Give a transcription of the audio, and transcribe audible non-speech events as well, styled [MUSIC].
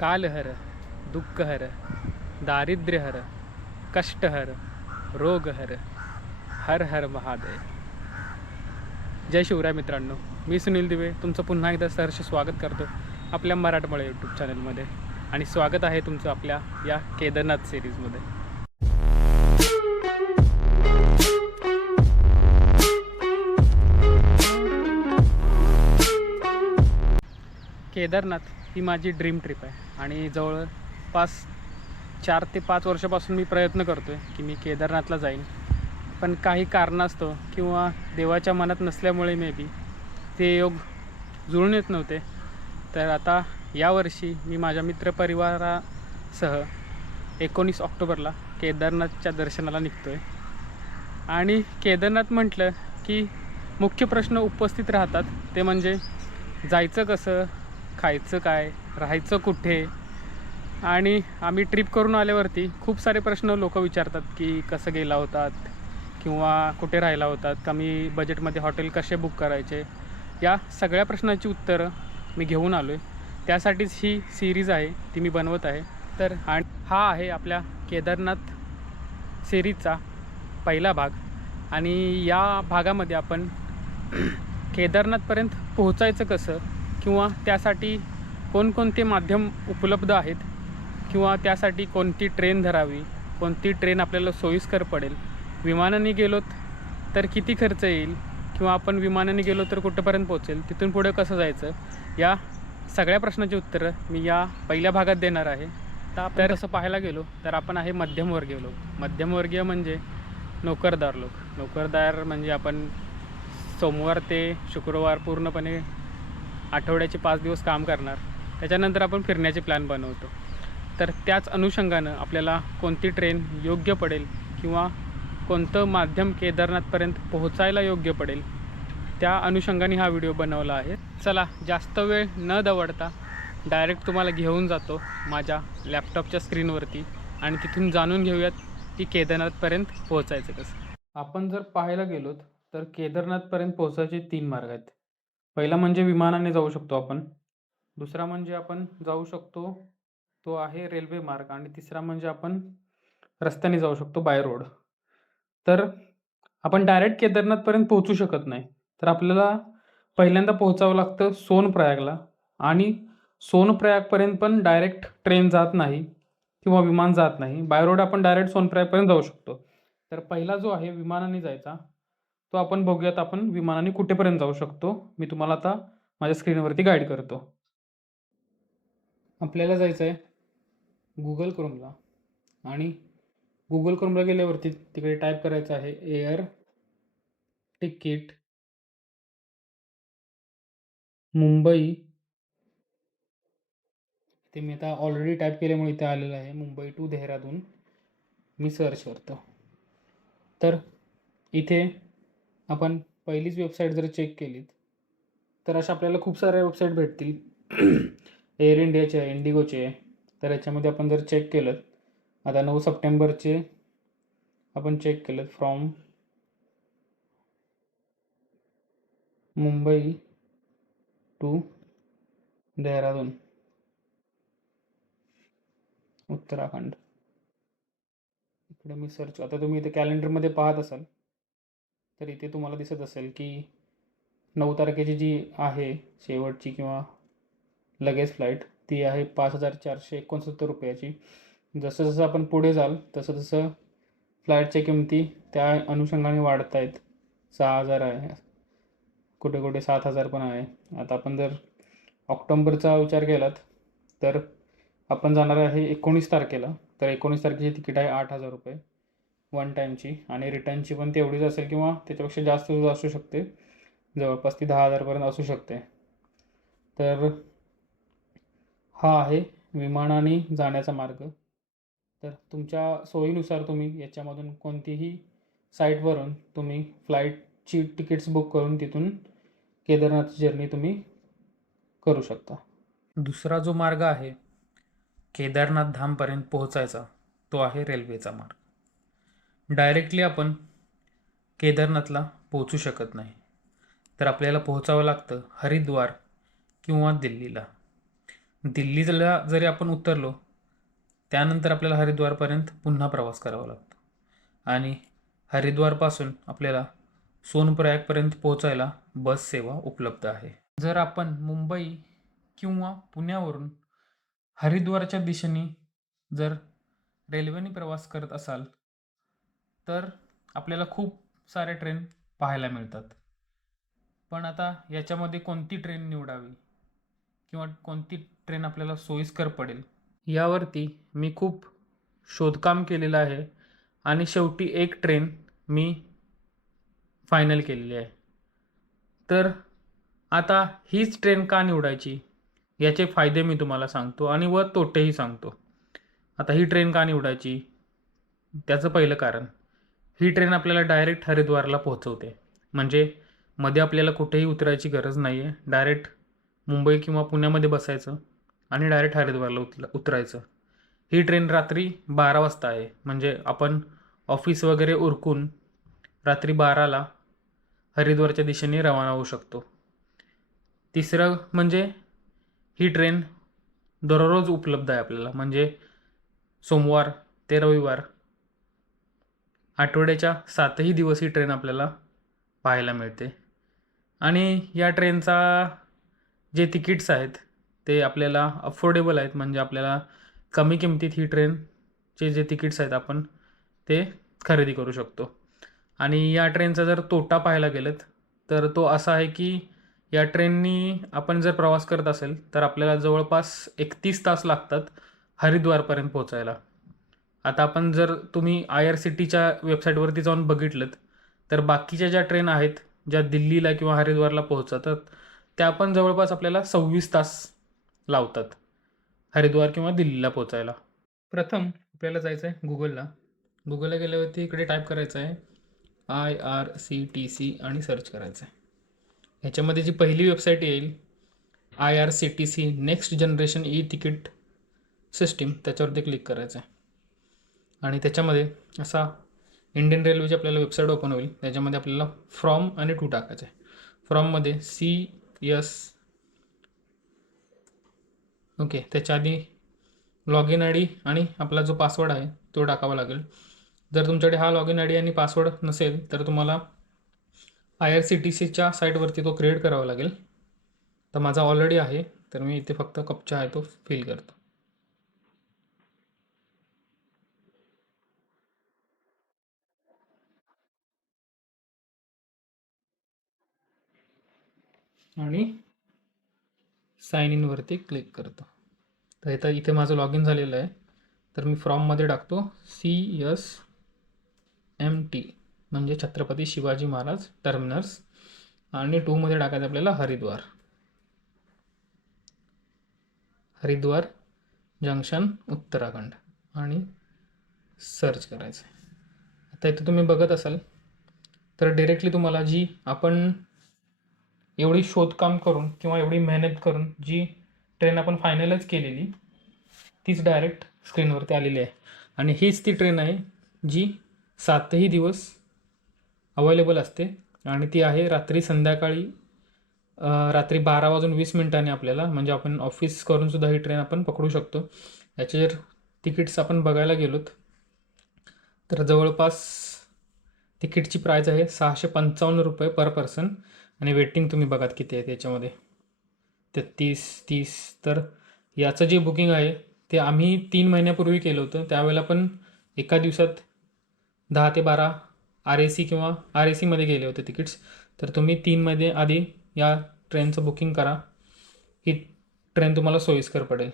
कालहर दुःखहर दारिद्र्यहर कष्टहर रोगहर हर हर महादेव. जय शिवराय मित्रांनो मी सुनील दिवे तुमचं पुन्हा एकदा सहर्ष स्वागत करतो आपल्या मराठमोळे यूट्यूब चॅनलमध्ये आणि स्वागत आहे तुमचं आपल्या या केदारनाथ सिरीजमध्ये केदारनाथ ही माझी ड्रीम ट्रिप आहे. आणि जवळपास चार ते पाच वर्षापासून मी प्रयत्न करतो आहे की मी केदारनाथला जाईन. पण काही कारणास्तव किंवा देवाच्या मनात नसल्यामुळे मे बी ते योग जुळून येत नव्हते. तर आता यावर्षी मी माझ्या मित्रपरिवारासह एकोणीस ऑक्टोबरला केदारनाथच्या दर्शनाला निघतो आहे आणि केदारनाथ म्हटलं की मुख्य प्रश्न उपस्थित राहतात. ते म्हणजे जायचं कसं खायचं काय राहायचं कुठे? आणि आम्ही ट्रिप करून आल्यावरती खूप सारे प्रश्न लोक विचारतात की कसं गेला होतात किंवा कुठे राहिला होतात कमी बजेटमध्ये हॉटेल कसे बुक करायचे? या सगळ्या प्रश्नांची उत्तरं मी घेऊन आलो आहे त्यासाठीच ही सिरीज आहे ती मी बनवत आहे. तर आणि हा आहे आपल्या केदारनाथ सिरीजचा पहिला भाग. आणि या भागामध्ये आपण [CLEARS THROAT] केदारनाथपर्यंत पोहोचायचं कसं किंवा त्यासाठी कोणकोणते माध्यम उपलब्ध आहेत? किंवा त्यासाठी कोणती ट्रेन धरावी? कोणती ट्रेन आपल्याला सोयीस्कर पडेल? विमानाने गेलोत तर किती खर्च येईल? किंवा आपण विमानाने गेलो तर कुठंपर्यंत पोहोचेल? तिथून पुढे कसं जायचं? या सगळ्या प्रश्नाची उत्तरं मी या पहिल्या भागात देणार आहे. तर आपण तसं पाहायला गेलो तर आपण आहे मध्यमवर्गीय लोक. मध्यमवर्गीय म्हणजे नोकरदार लोक. नोकरदार म्हणजे आपण सोमवार ते शुक्रवार पूर्णपणे आठवड्याचे पाच दिवस काम करणार. त्याच्यानंतर आपण फिरण्याचे प्लॅन बनवतो. तर त्याच अनुषंगानं आपल्याला कोणती ट्रेन योग्य पडेल किंवा कोणतं माध्यम केदारनाथपर्यंत पोहोचायला योग्य पडेल त्या अनुषंगाने हा व्हिडिओ बनवला आहे. चला जास्त वेळ न दवडता डायरेक्ट तुम्हाला घेऊन जातो माझ्या लॅपटॉपच्या स्क्रीनवरती आणि तिथून जाणून घेऊयात की केदारनाथपर्यंत पोहोचायचं कसं. आपण जर पाहायला गेलोत तर केदारनाथपर्यंत पोहोचायचे तीन मार्ग आहेत. पहिला म्हणजे विमानाने जाऊ शकतो आपण. दुसरा म्हणजे आपण जाऊ शकतो तो आहे रेल्वे मार्ग आणि तिसरा म्हणजे आपण रस्त्याने जाऊ शकतो बाय रोड. तर आपण डायरेक्ट केदारनाथपर्यंत पोहोचू शकत नाही. तर आपल्याला पहिल्यांदा पोहोचावं लागतं सोनप्रयागला आणि सोनप्रयागपर्यंत पण डायरेक्ट ट्रेन जात नाही किंवा विमान जात नाही. बाय रोड आपण डायरेक्ट सोनप्रयागपर्यंत जाऊ शकतो. तर पहिला जो आहे विमानाने जायचा तो आपण बघूयात आपण विमानाने कुठेपर्यंत जाऊ शकतो? मी तुम्हाला आता माझ्या स्क्रीनवरती गाईड करतो. आपल्याला जायचं आहे गुगल क्रोमला आणि गुगल क्रोमला गेल्यावरती तिकडे टाईप करायचं आहे एअर तिकीट मुंबई. ते मी आता ऑलरेडी टाईप केल्यामुळे इथे आलेलं आहे मुंबई टू देहरादून. मी सर्च करतो. तर इथे आपण पहिलीच वेबसाईट जर चेक केलीत तर अशा आपल्याला खूप साऱ्या वेबसाईट भेटतील. एअर इंडियाचे आहे इंडिगोचे आहे तर याच्यामध्ये आपण जर चेक केलं आता नऊ सप्टेंबरचे आपण चेक केलं फ्रॉम मुंबई टू देहरादून. उत्तराखंड. इकडे मी सर्च आता तुम्ही इथे कॅलेंडरमध्ये पाहत असाल तर इथे तुम्हाला दिसत असेल की नऊ तारखेची जी आहे शेवटची किंवा लगेच फ्लाईट ती आहे पाच हजार चारशे एकोणसत्तर रुपयाची. जसं जसं आपण पुढे जाल तसं तसं फ्लाईटच्या किमती त्या अनुषंगाने वाढत आहेत सहा हजार आहे कुठे कुठे सात हजार पण आहे. आता आपण जर ऑक्टोंबरचा विचार केलात तर आपण जाणार आहे एकोणीस तारखेला. तर एकोणीस तारखेची तिकीट आहे आठ हजार रुपये. वन टाईमची आणि रिटर्नची पण तेवढीच असेल किंवा त्याच्यापेक्षा जास्त सुद्धा असू शकते. जवळपास ती दहा हजारपर्यंत असू शकते. तर हा आहे विमानाने जाण्याचा मार्ग. तर तुमच्या सोयीनुसार तुम्ही याच्यामधून कोणतीही साईटवरून तुम्ही फ्लाईटची तिकीट्स बुक करून तिथून केदारनाथची जर्नी तुम्ही करू शकता. दुसरा जो मार्ग आहे केदारनाथ धामपर्यंत पोहोचायचा तो आहे रेल्वेचा मार्ग. डायरेक्टली आपण केदारनाथला पोहोचू शकत नाही. तर आपल्याला पोहोचावं लागतं हरिद्वार किंवा दिल्लीला. दिल्लीला जरी आपण उतरलो त्यानंतर आपल्याला हरिद्वारपर्यंत पुन्हा प्रवास करावा लागतो. आणि हरिद्वारपासून आपल्याला सोनप्रयागपर्यंत पोहोचायला बस सेवा उपलब्ध आहे. जर आपण मुंबई किंवा पुण्यावरून हरिद्वारच्या दिशेने जर रेल्वेने प्रवास करत असाल तर आपल्याला खूप सारे ट्रेन पाहायला मिळतात. पण आता याच्यामध्ये कोणती ट्रेन निवडावी? किंवा कोणती ट्रेन आपल्याला सोयीस्कर पडेल? यावरती मी खूप शोधकाम केलेलं आहे आणि शेवटी एक ट्रेन मी फायनल केलेली आहे. तर आता हीच ट्रेन का निवडायची? याचे फायदे मी तुम्हाला सांगतो आणि व तोटेही सांगतो. आता ही ट्रेन का निवडायची? त्याचं पहिलं कारण. ही ट्रेन आपल्याला डायरेक्ट हरिद्वारला पोहोचवते. म्हणजे मध्ये आपल्याला कुठेही उतरायची गरज नाही आहे डायरेक्ट मुंबई किंवा पुण्यामध्ये बसायचं आणि डायरेक्ट हरिद्वारला उतला उतरायचं. ही ट्रेन रात्री बारा वाजता आहे. म्हणजे आपण ऑफिस वगैरे उरकून रात्री बाराला हरिद्वारच्या दिशेने रवाना होऊ शकतो. तिसरं म्हणजे ही ट्रेन दररोज उपलब्ध आहे आपल्याला. म्हणजे सोमवार ते रविवार आठवड्याच्या सातही दिवस ही ट्रेन आपल्याला पाहायला मिळते. आणि या ट्रेनचा जे तिकीट्स आहेत ते आपल्याला अफोर्डेबल आहेत. म्हणजे आपल्याला कमी किमतीत ही ट्रेनचे जे तिकीट्स आहेत आपण ते खरेदी करू शकतो. आणि या ट्रेनचा जर तोटा पाहायला गेलं तर तो असा आहे की या ट्रेननी आपण जर प्रवास करत असेल तर आपल्याला जवळपास एकतीस तास लागतात हरिद्वारपर्यंत पोहोचायला. आता आपण जर तुम्ही आय आर सी टीच्या वेबसाईटवरती जाऊन बघितलं तर बाकीच्या ज्या ट्रेन आहेत ज्या दिल्लीला किंवा हरिद्वारला पोहोचतात त्या पण जवळपास आपल्याला सव्वीस तास लावतात हरिद्वार किंवा दिल्लीला पोचायला प्रथम आपल्याला जायचं आहे गुगलला. गुगलला गेल्यावरती इकडे टाईप करायचं आहे I R C T C आणि सर्च करायचं आहे ह्याच्यामध्ये जी पहिली वेबसाईट येईल I R C T C next generation e ticket system त्याच्यावरती क्लिक करायचं आहे आणि त्याच्यामध्ये असा इंडियन रेल्वेची आपल्याला वेबसाईट ओपन होईल. त्याच्यामध्ये आपल्याला फ्रॉम आणि टू टाकायचं आहे. फ्रॉममध्ये सी यस ओके त्याच्या आधी लॉग इन आय डी आणि आपला जो पासवर्ड आहे तो टाकावा लागेल. जर तुमच्याकडे हा लॉग इन आय डी आणि पासवर्ड नसेल तर तुम्हाला आय आर सी टी सीच्या साईटवरती तो क्रिएट करावा लागेल. तर माझा ऑलरेडी आहे तर मी इथे फक्त कपचा आहे तो फिल करतो. आणि साइन इनवरती क्लिक करतो. तर इथं इथे माझं लॉग इन झालेलं आहे. तर मी फ्रॉममध्ये टाकतो. सी यस एम टी म्हणजे छत्रपती शिवाजी महाराज टर्मिनर्स आणि टूमध्ये टाकायचं आपल्याला हरिद्वार. हरिद्वार जंक्शन उत्तराखंड. आणि सर्च करायचं आता इथं तुम्ही बघत असाल तर डिरेक्टली तुम्हाला जी आपण एवढी शोधकाम करून किंवा एवढी मेहनत करून जी ट्रेन आपण फायनलच केलेली तीच डायरेक्ट स्क्रीनवरती आलेली आहे. आणि हीच ती ट्रेन आहे जी सातही दिवस अवेलेबल असते. आणि ती आहे रात्री संध्याकाळी रात्री बारा वाजून वीस मिनिटांनी आपल्याला म्हणजे आपण ऑफिस करूनसुद्धा ही ट्रेन आपण पकडू शकतो. याचे जर तिकीट्स आपण बघायला गेलोत तर जवळपास तिकीटची प्राईज आहे सहाशे पंचावन्न रुपये पर पर्सन आणि वेटिंग तुम्ही बघात किती आहे त्याच्यामध्ये. तेहतीस तीस तर याचं जे बुकिंग आहे ते आम्ही तीन महिन्यापूर्वी केलं होतं. त्यावेळेला पण एका दिवसात दहा ते बारा आर ए सी किंवा आर ए सीमध्ये गेले होते तिकीट्स तर तुम्ही तीनमध्ये आधी या ट्रेनचं बुकिंग करा. ही ट्रेन तुम्हाला सोयीस्कर पडेल.